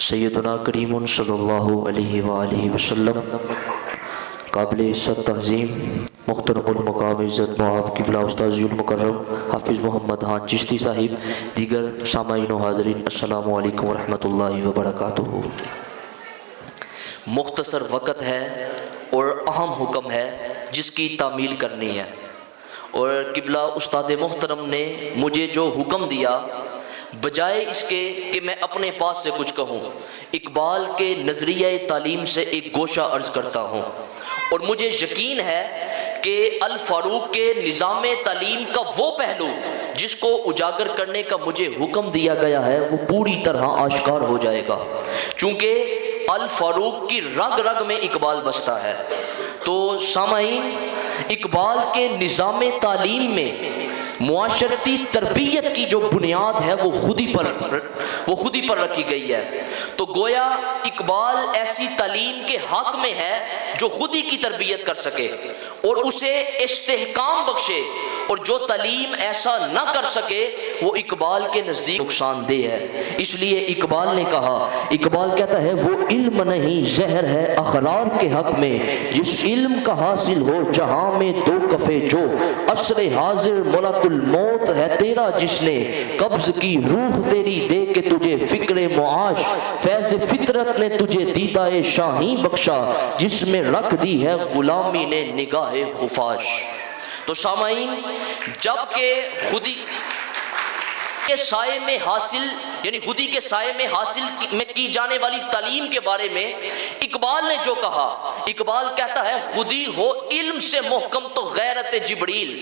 سیدنا کریم صلی اللہ علیہ وآلہ وسلم قابل عزت تہذیم محترم المقام عزت معاف قبلہ استاذ المکرم حافظ محمد خان چشتی صاحب، دیگر سامعین و حاضرین، السلام علیکم ورحمۃ اللہ وبرکاتہ۔ مختصر وقت ہے اور اہم حکم ہے جس کی تعمیل کرنی ہے، اور قبلہ استاد محترم نے مجھے جو حکم دیا، بجائے اس کے کہ میں اپنے پاس سے کچھ کہوں، اقبال کے نظریہ تعلیم سے ایک گوشہ عرض کرتا ہوں، اور مجھے یقین ہے کہ الفاروق کے نظام تعلیم کا وہ پہلو جس کو اجاگر کرنے کا مجھے حکم دیا گیا ہے وہ پوری طرح آشکار ہو جائے گا، چونکہ الفاروق کی رگ رگ میں اقبال بستا ہے۔ تو سامعین، اقبال کے نظام تعلیم میں معاشرتی تربیت کی جو بنیاد ہے وہ خود ہی پر رکھی گئی ہے۔ تو گویا اقبال ایسی تعلیم کے حق میں ہے جو خود ہی کی تربیت کر سکے اور اسے استحکام بخشے، اور جو تعلیم ایسا نہ کر سکے وہ اقبال کے نزدیک نقصان دہ ہے۔ اس لیے اقبال نے کہا، اقبال کہتا ہے وہ علم نہیں زہر ہے اخرار کے حق میں، جس علم کا حاصل ہو جہاں میں دو کفے جو، عصر حاضر ملک الموت ہے تیرا جس نے قبض کی روح تیری دے کے تجھے فکر معاش، فیض فطرت نے تجھے دیدہ شاہی بخشا جس میں رکھ دی ہے غلامی نے نگاہ خفاش۔ تو سامعین، جب کہ خودی کے سائے میں حاصل، یعنی خودی کے سائے میں حاصل میں کی جانے والی تعلیم کے بارے میں اقبال نے جو کہا، اقبال کہتا ہے خودی ہو علم سے محکم تو غیرت جبریل،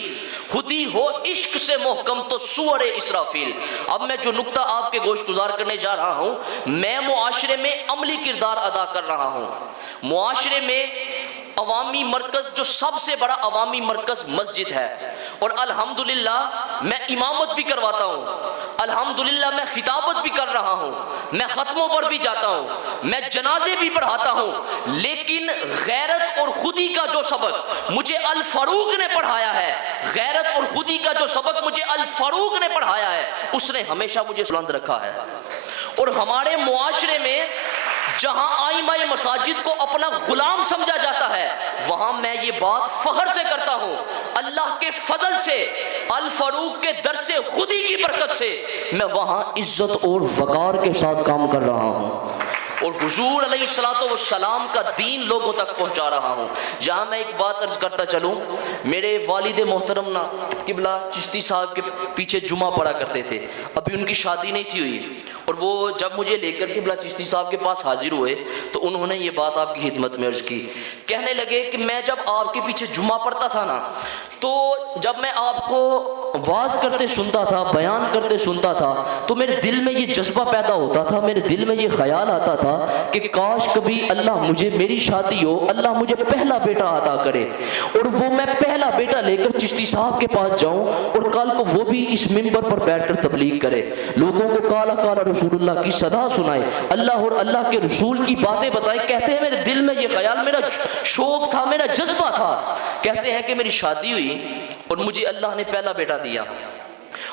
خودی ہو عشق سے محکم تو صور اسرافیل۔ اب میں جو نقطہ آپ کے گوش گزار کرنے جا رہا ہوں، میں معاشرے میں عملی کردار ادا کر رہا ہوں۔ معاشرے میں عوامی مرکز، جو سب سے بڑا عوامی مرکز مسجد ہے، اور الحمدللہ میں امامت بھی کرواتا ہوں، الحمدللہ میں خطابت بھی کر رہا ہوں، میں ختموں پر بھی جاتا ہوں، میں جنازے بھی پڑھاتا ہوں، لیکن غیرت اور خودی کا جو سبق مجھے الفاروق نے پڑھایا ہے، غیرت اور خودی کا جو سبق مجھے الفاروق نے پڑھایا ہے، اس نے ہمیشہ مجھے بلند رکھا ہے۔ اور ہمارے معاشرے میں جہاں آئمہ مساجد کو اپنا غلام سمجھا جاتا ہے، وہاں میں یہ بات فخر سے کرتا ہوں، اللہ کے فضل سے، الفاروق کے درس خودی کی برکت سے میں وہاں عزت اور وقار کے ساتھ کام کر رہا ہوں، اور حضور علیہ الصلوۃ والسلام کا دین لوگوں تک پہنچا رہا ہوں۔ جہاں میں ایک بات عرض کرتا چلوں، میرے والد محترم نا قبلہ چشتی صاحب کے پیچھے جمعہ پڑھا کرتے تھے، ابھی ان کی شادی نہیں تھی ہوئی، اور وہ جب مجھے لے کر قبلہ چشتی صاحب کے پاس حاضر ہوئے تو انہوں نے یہ بات آپ کی خدمت میں عرض کی، کہنے لگے کہ میں جب آپ کے پیچھے جمعہ پڑھتا تھا نا، تو جب میں آپ کو واز کرتے سنتا تھا، بیان کرتے سنتا تھا، تو میرے دل میں یہ جذبہ پیدا ہوتا تھا، میرے دل میں یہ خیال آتا تھا کہ کاش کبھی اللہ مجھے، میری شادی ہو، اللہ مجھے پہلا بیٹا عطا کرے، اور وہ میں پہلا بیٹا لے کر چشتی صاحب کے پاس جاؤں، اور کل کو وہ بھی اس منبر پر بیٹھ کر تبلیغ کرے، لوگوں کو کالا کالا رسول اللہ کی صدا سنائے، اللہ اور اللہ کے رسول کی باتیں بتائے۔ کہتے ہیں میرے دل میں یہ خیال، میرا شوق تھا، میرا جذبہ تھا۔ کہتے ہیں کہ میری شادی ہوئی اور مجھے اللہ نے پہلا بیٹا دیا،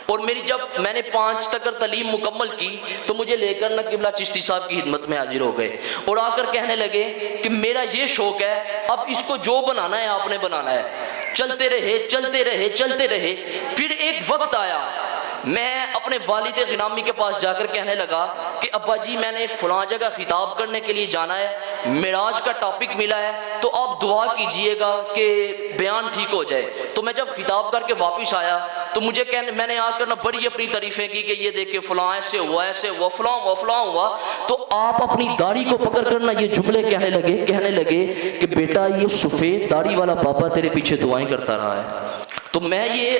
اور میری جب میں نے 5 تک تعلیم مکمل کی تو مجھے لے کر نہ قبلہ چشتی صاحب کی خدمت میں حاضر ہو گئے، اور آ کر کہنے لگے کہ میرا یہ شوق ہے، اب اس کو جو بنانا ہے آپ نے بنانا ہے۔ چلتے رہے چلتے رہے چلتے رہے، پھر ایک وقت آیا، میں اپنے والد غلامی کے پاس جا کر کہنے لگا کہ ابا جی میں نے فلاں جگہ خطاب کرنے کے لیے جانا ہے، معراج کا ٹاپک ملا ہے، تو آپ دعا کیجئے گا کہ بیان ٹھیک ہو جائے۔ تو میں جب خطاب کر کے واپس آیا تو مجھے میں نے آ کر نہ بڑی اپنی تعریفیں کی کہ یہ دیکھیں فلاں ایسے ہوا، ایسے ہوا، فلاں ہوا، فلاں ہوا۔ تو آپ اپنی داڑھی کو پکڑ کر نہ یہ جملے کہنے لگے کہ بیٹا یہ سفید داڑھی والا بابا تیرے پیچھے دعائیں کرتا رہا ہے۔ تو میں یہ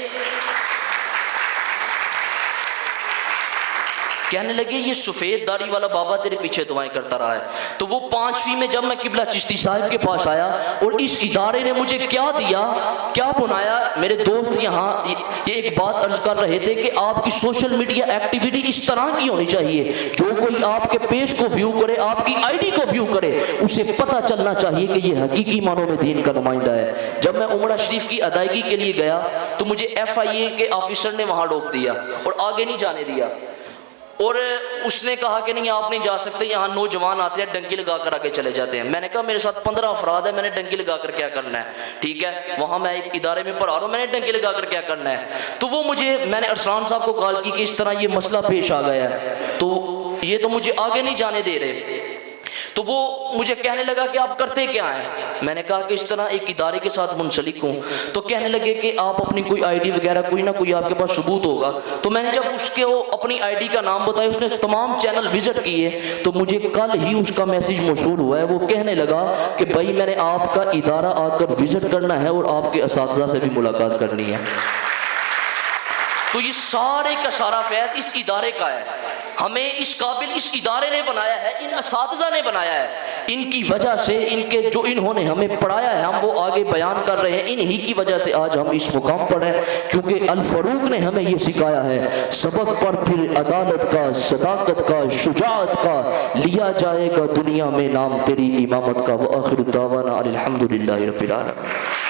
کہنے لگے یہ سفید داڑھی والا بابا تیرے پیچھے دعائیں کرتا رہا ہے۔ تو وہ 5ویں میں جب میں قبلہ چشتی صاحب کے پاس آیا اور اس ادارے نے مجھے کیا دیا، کیا بنایا، میرے دوست یہاں یہ ایک بات عرض کر رہے تھے کہ آپ کی سوشل میڈیا ایکٹیویٹی اس طرح کی ہونی چاہیے، جو کوئی آپ کے پیج کو ویو کرے، آپ کی آئی ڈی کو ویو کرے، اسے پتہ چلنا چاہیے کہ یہ حقیقی معنوں میں دین کا نمائندہ ہے۔ جب میں عمرہ شریف کی ادائیگی کے لیے گیا تو مجھے FIA کے آفیسر نے وہاں روک دیا اور آگے نہیں جانے دیا، اور اس نے کہا کہ نہیں آپ نہیں جا سکتے، یہاں نوجوان آتے ہیں ڈنکی لگا کر آگے چلے جاتے ہیں۔ میں نے کہا میرے ساتھ 15 افراد ہیں، میں نے ڈنکی لگا کر کیا کرنا ہے، ٹھیک ہے، وہاں میں ایک ادارے میں پڑھا رہا ہوں، میں نے ڈنکی لگا کر کیا کرنا ہے۔ تو وہ میں نے ارسلان صاحب کو کال کی کہ اس طرح یہ مسئلہ پیش آ گیا ہے، تو یہ تو مجھے آگے نہیں جانے دے رہے۔ تو وہ مجھے کہنے لگا کہ آپ کرتے کیا ہیں؟ میں نے کہا کہ اس طرح ایک ادارے کے ساتھ منسلک ہوں۔ تو کہنے لگے کہ آپ اپنی کوئی آئی ڈی وغیرہ کوئی نہ کوئی آپ کے پاس ثبوت ہوگا۔ تو میں نے جب اس کے اپنی آئی ڈی کا نام بتایا، اس نے تمام چینل وزٹ کیے، تو مجھے کل ہی اس کا میسیج موصول ہوا ہے۔ وہ کہنے لگا کہ بھائی میں نے آپ کا ادارہ آ کر وزٹ کرنا ہے اور آپ کے اساتذہ سے بھی ملاقات کرنی ہے۔ تو یہ سارے کا سارا فیض اس ادارے کا ہے۔ ہمیں اس قابل اس ادارے نے بنایا ہے، ان اساتذہ نے بنایا ہے، ان کی وجہ سے جو انہوں نے ہمیں پڑھایا ہے ہم وہ آگے بیان کر رہے ہیں، انہی کی وجہ سے آج ہم اس مقام پر ہیں، کیونکہ الفاروق نے ہمیں یہ سکھایا ہے۔ سبق پر پھر عدالت کا، صداقت کا، شجاعت کا، لیا جائے گا دنیا میں نام تیری امامت کا۔ وآخر دعوانا الحمدللہ رب العالمین۔